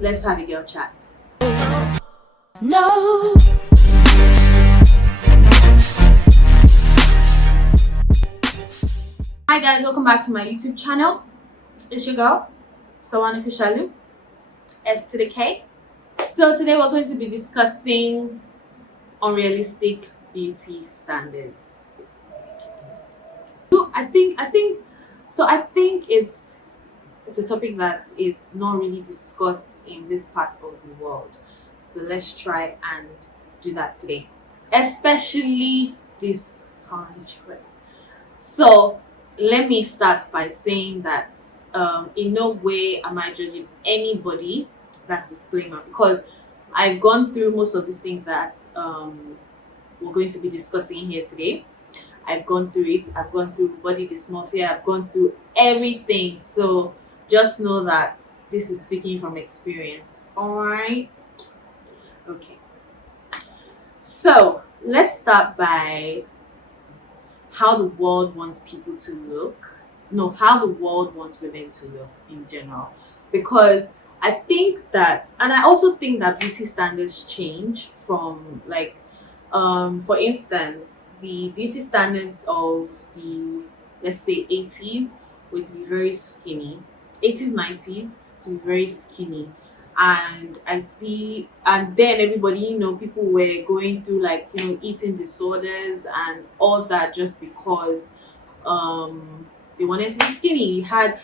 Let's have a girl chat. No. Hi guys, welcome back to my YouTube channel. It's your girl, Sawana Kushalu, S to the K. So today we're going to be discussing unrealistic beauty standards. I think it's a topic that is not really discussed in this part of the world. So let's try and do that today, especially this country. So let me start by saying that in no way am I judging anybody. That's disclaimer, because I've gone through most of these things that we're going to be discussing here today. I've gone through it. I've gone through body dysmorphia. I've gone through everything. So just know that this is speaking from experience. All right. Okay. So let's start by how the world wants people to look. No, how the world wants women to look in general. Because I think that, and I also think that beauty standards change from for instance, the beauty standards of the, let's say, 80s were to be very skinny, 80s, 90s to be very skinny. And I see, and then everybody, people were going through eating disorders and all that just because they wanted to be skinny. You had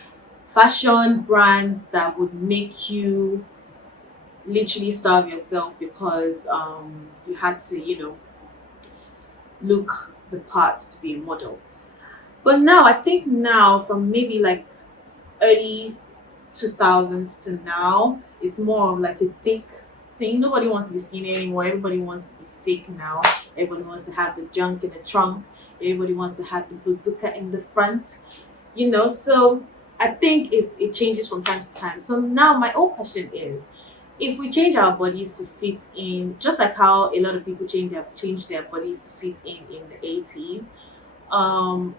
fashion brands that would make you literally starve yourself because you had to, look the part to be a model. But now, I think now, from maybe like early 2000s to now, it's more of like a thick thing. Nobody wants to be skinny anymore. Everybody wants to be thick now. Everybody wants to have the junk in the trunk. Everybody wants to have the bazooka in the front. So I think it changes from time to time. So now my own question is, if we change our bodies to fit in, just like how a lot of people change their bodies to fit in the 80s,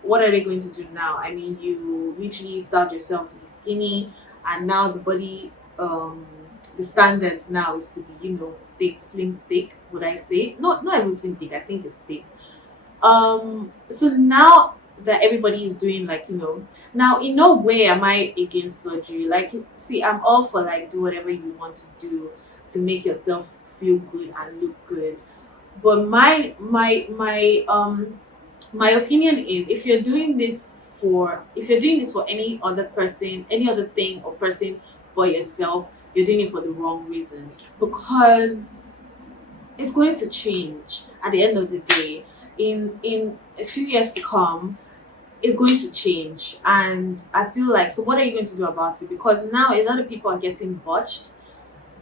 what are they going to do now? I mean, you literally starved yourself to be skinny, and now the body, the standards now is to be, thick, slim, thick. Would I say not even slim, thick? I think it's thick. So now that everybody is doing now, in no way am I against surgery. See, I'm all for do whatever you want to do to make yourself feel good and look good. But my opinion is, if you're doing this for any other person, any other thing or person but yourself, you're doing it for the wrong reasons, because it's going to change at the end of the day. In a few years to come, it's going to change, and I feel like, so what are you going to do about it? Because now a lot of people are getting botched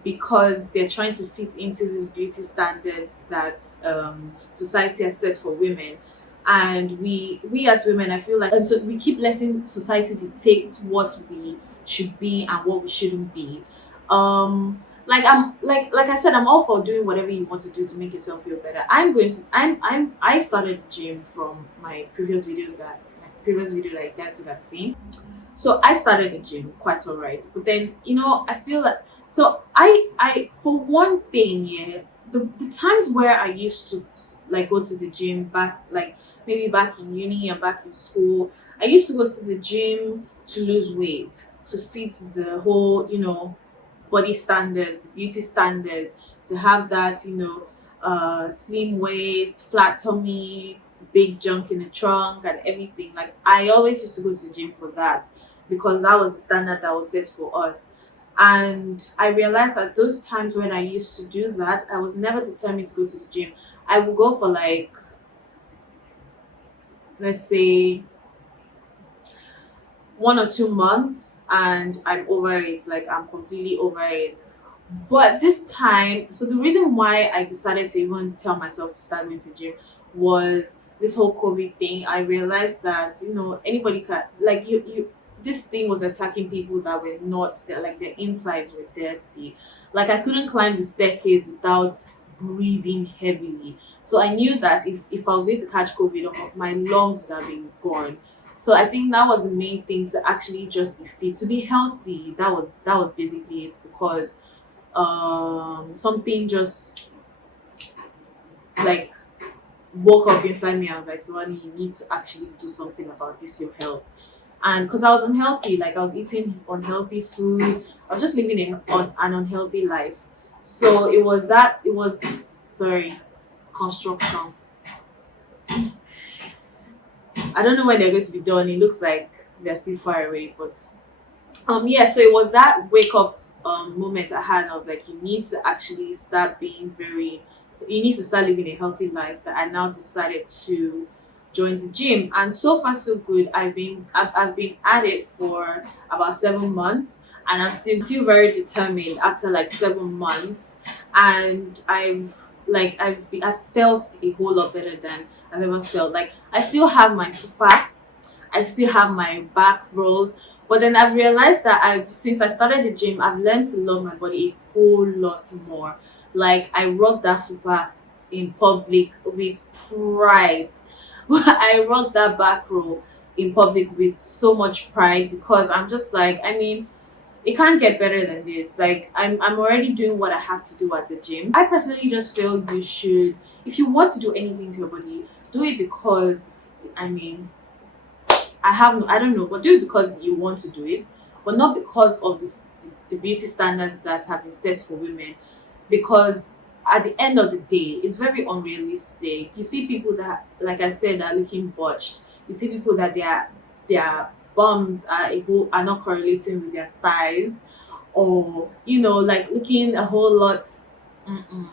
because they're trying to fit into these beauty standards that society has set for women. And we as women, I feel like, and so we keep letting society dictate what we should be and what we shouldn't be. Like I said, I'm all for doing whatever you want to do to make yourself feel better. I started the gym from my previous video that you guys would have seen. So I started the gym quite alright, but then I feel like, so I for one thing, yeah, the times where I used to go to the gym back, maybe back in uni or back in school, I used to go to the gym to lose weight, to fit the whole body standards, beauty standards, to have that slim waist, flat tummy, big junk in the trunk and everything. Like, I always used to go to the gym for that, because that was the standard that was set for us. And I realized that those times when I used to do that, I was never determined to go to the gym. I would go for let's say 1 or 2 months, and I'm over it. I'm completely over it. But this time, so the reason why I decided to even tell myself to start going to the gym was this whole COVID thing. I realized that anybody can, you this thing was attacking people that were not there, their insides were dirty. I couldn't climb the staircase without breathing heavily. So I knew that if I was going to catch COVID, my lungs would have been gone. So I think that was the main thing, to actually just be fit, to be healthy. That was basically it, because something just like woke up inside me. I was like, Suwani, you need to actually do something about this, your health. And because I was unhealthy, like I was eating unhealthy food, I was just living an unhealthy life. So it was, sorry, construction. I don't know when they're going to be done. It looks like they're still far away, but yeah, so it was that wake up moment I had. I was like, you need to actually start being very, you need to start living a healthy life. That I now decided to join the gym, and so far so good. I've been at it for about 7 months, and I'm still very determined after like 7 months, and I've felt a whole lot better than I've ever felt. Like I still have my fupa, I still have my back rolls. But then I've realized that I've since I started the gym, I've learned to love my body a whole lot more. Like I rock that fupa in public with pride. I rock that back roll in public with so much pride because I'm just like, I mean, it can't get better than this. Like I'm already doing what I have to do at the gym. I personally just feel you should, if you want to do anything to your body, do it because, I mean, I don't know, but do it because you want to do it, but not because of the beauty standards that have been set for women. Because at the end of the day, it's very unrealistic. You see people that, like I said, are looking botched. You see people that their bums are not correlating with their thighs, or like looking a whole lot. Mm-mm.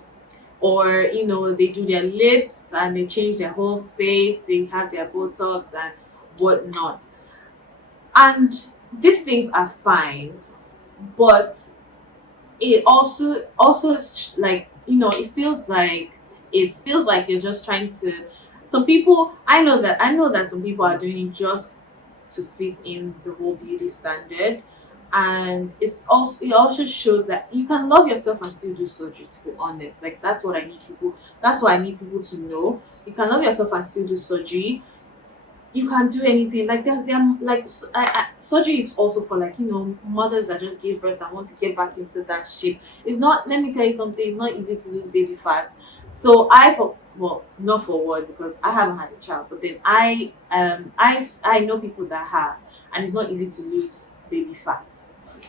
Or they do their lips and they change their whole face, they have their botox and whatnot, and these things are fine, but it also like it feels like you're just trying to, some people, I know that some people are doing it just to fit in the whole beauty standard. And it also shows that you can love yourself and still do surgery, to be honest. Like that's what I need people to know. You can love yourself and still do surgery. You can do anything. Like there like surgery is also for, like, mothers that just gave birth and want to get back into that shape. It's not, let me tell you something, it's not easy to lose baby fat. So well, not for what, because I haven't had a child, but then I know people that have, and it's not easy to lose baby fat.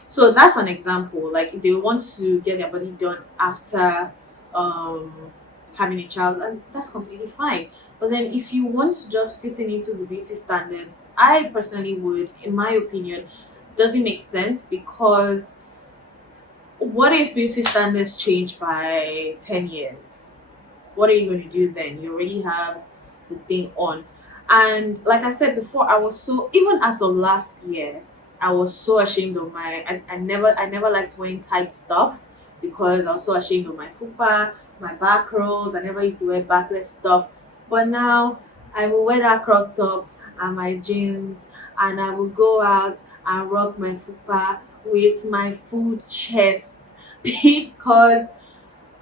So that's an example. Like if they want to get their body done after um having a child, and that's completely fine. But then if you want to just fit in into the beauty standards, I personally would, in my opinion, doesn't make sense, because what if beauty standards change by 10 years? What are you going to do then? You already have the thing on. And like I said before, I was so, even as of last year, I was so ashamed of I never liked wearing tight stuff because I was so ashamed of my fupa, my back rolls. I never used to wear backless stuff. But now I will wear that crop top and my jeans, and I will go out and rock my fupa with my full chest because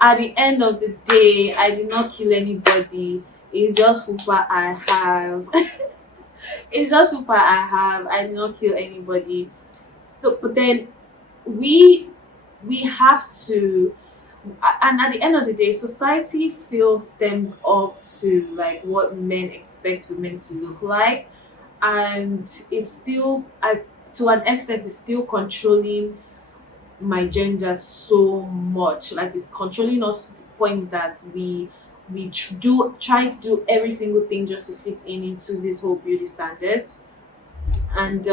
at the end of the day, I did not kill anybody. It's just fupa I have. It's just fupa I have. I did not kill anybody. So, but then we we have to, and at the end of the day, society still stems up to like what men expect women to look like, and it's still, to an extent, it's still controlling my gender so much. Like it's controlling us to the point that do try to do every single thing just to fit in into this whole beauty standards. And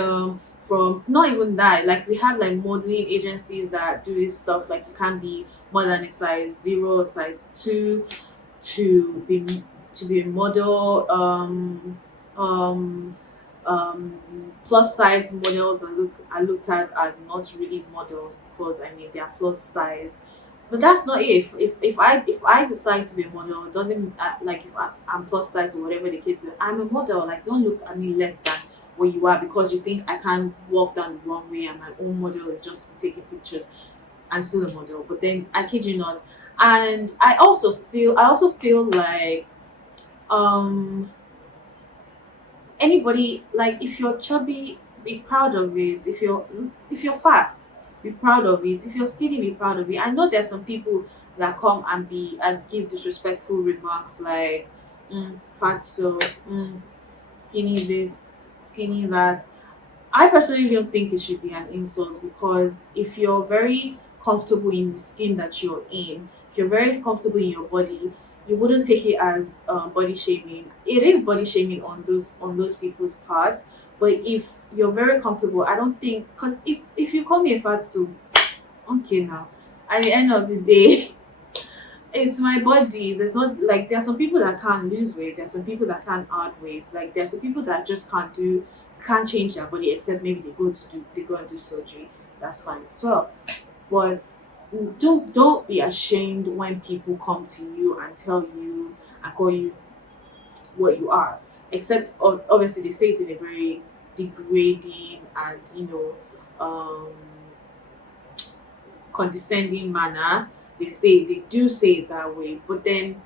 from not even that, like we have like modeling agencies that do this stuff. Like you can't be more than a size 0 or size 2 to be a model. Plus size models are looked at as not really models, because I mean they are plus size. But that's not it. If I decide to be a model, it doesn't like if I'm plus size or whatever the case is, I'm a model. Like don't look at me less than what you are because you think I can't walk down the runway and my own model is just taking pictures. I'm still a model. But then I kid you not. And I also feel like um anybody, like if you're chubby, be proud of it. If you're fat, be proud of it. If you're skinny, be proud of it. I know there's some people that come and be and give disrespectful remarks like fat so skinny this, skinny that. I personally don't think it should be an insult, because if you're very comfortable in the skin that you're in, if you're very comfortable in your body, you wouldn't take it as body shaming. It is body shaming on those people's parts, but if you're very comfortable, I don't think, because if you call me a fat stool, okay now, at the end of the day, it's my body. There's not like there are some people that can't lose weight. There's some people that can't add weight. Like there's some people that just can't change their body except maybe they go and do surgery. That's fine as well. But don't be ashamed when people come to you and tell you and call you what you are. Except obviously they say it in a very degrading and um condescending manner. They do say it that way, but then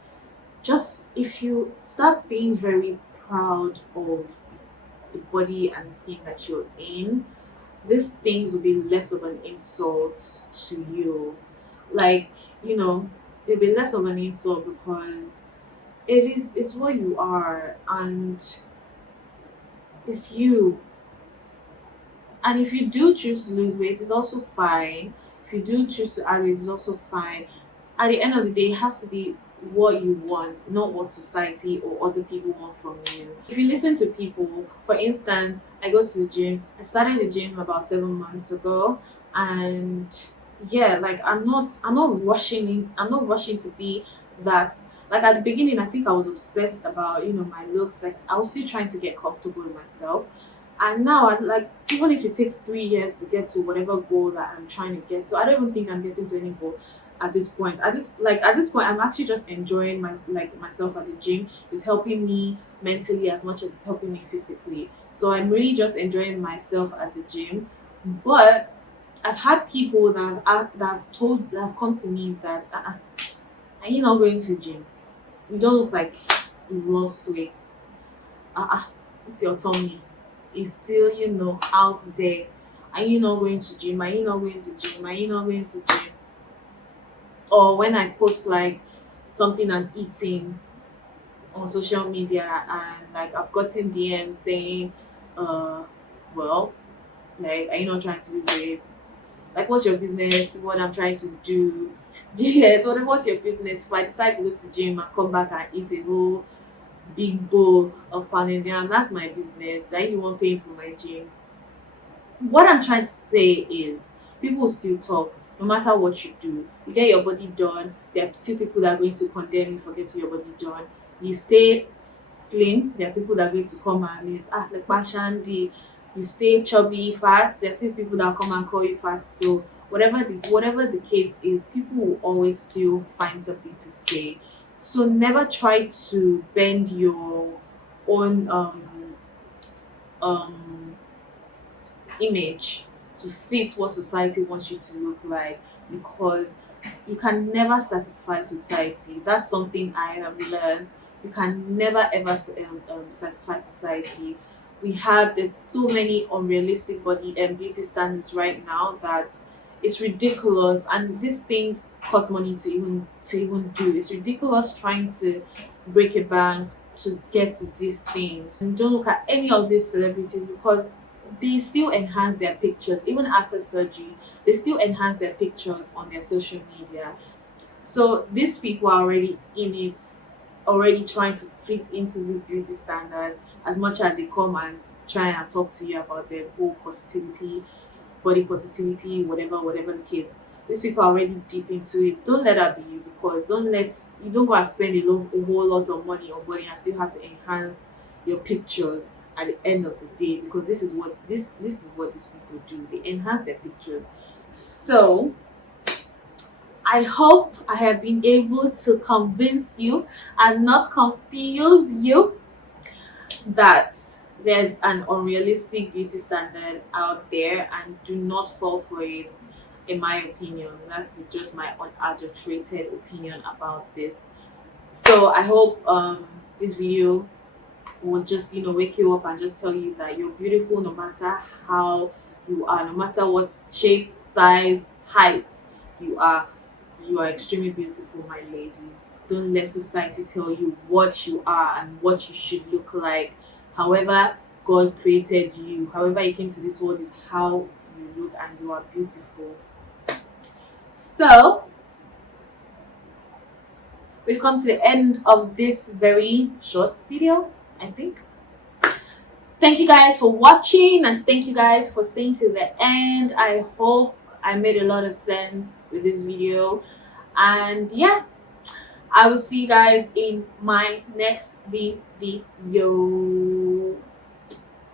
just if you start being very proud of the body and the skin that you're in, these things will be less of an insult to you. Like, it'll be less of an insult because it's what you are, and it's you. And if you do choose to lose weight, it's also fine. If you do choose to add weight, it's also fine. At the end of the day, it has to be what you want, not what society or other people want from you. If you listen to people, for instance, I go to the gym. I started the gym about 7 months ago, and yeah, like I'm not rushing in, I'm not rushing to be that. Like at the beginning, I think I was obsessed about my looks. Like I was still trying to get comfortable with myself, and now I like, even if it takes 3 years to get to whatever goal that I'm trying to get to, I don't even think I'm getting to any goal at this point. At this point, I'm actually just enjoying myself at the gym. It's helping me mentally as much as it's helping me physically. So I'm really just enjoying myself at the gym. But I've had people that have come to me that are you not going to the gym? You don't look like you lost weight. It's your tummy. It's still, out there. Are you not going to gym? Are you not going to gym? Are you not going to gym? Or when I post like something I'm eating on social media, and like I've gotten DMs saying, well, like, are you not trying to lose weight? Like, what's your business? What I'm trying to do? Yes, what's your business? If I decide to go to the gym and come back and eat a whole big bowl of pounded yam, that's my business. Are you the one paying for my gym? What I'm trying to say is people will still talk no matter what you do. You get your body done, there are still people that are going to condemn you for getting your body done. You stay slim, there are people that are going to come and miss like Bashandi. You stay chubby, fat, there are still people that come and call you fat. So whatever the case is, people will always still find something to say. So never try to bend your own um image to fit what society wants you to look like, because you can never satisfy society. That's something I have learned. You can never ever satisfy society. There's so many unrealistic body and beauty standards right now that it's ridiculous, and these things cost money to even do. It's ridiculous trying to break a bank to get to these things. And don't look at any of these celebrities, because they still enhance their pictures even after surgery. They still enhance their pictures on their social media. So these people are already in it, already trying to fit into these beauty standards, as much as they come and try and talk to you about their whole positivity, body positivity, whatever the case. These people are already deep into it. Don't let that be you, because you don't go and spend a whole lot of money on body and still have to enhance your pictures at the end of the day, because this is what these people do. They enhance their pictures. So I hope I have been able to convince you and not confuse you that there's an unrealistic beauty standard out there, and do not fall for it. In my opinion, that's just my unadulterated opinion about this. So I hope this video will just wake you up and just tell you that you're beautiful no matter how you are, no matter what shape, size, height you are. You are extremely beautiful, my ladies. Don't let society tell you what you are and what you should look like. However God created you, however you came to this world, is how you look, and you are beautiful. So we've come to the end of this very short video, I think. Thank you guys for watching, and thank you guys for staying till the end. I hope I made a lot of sense with this video. And yeah, I will see you guys in my next video.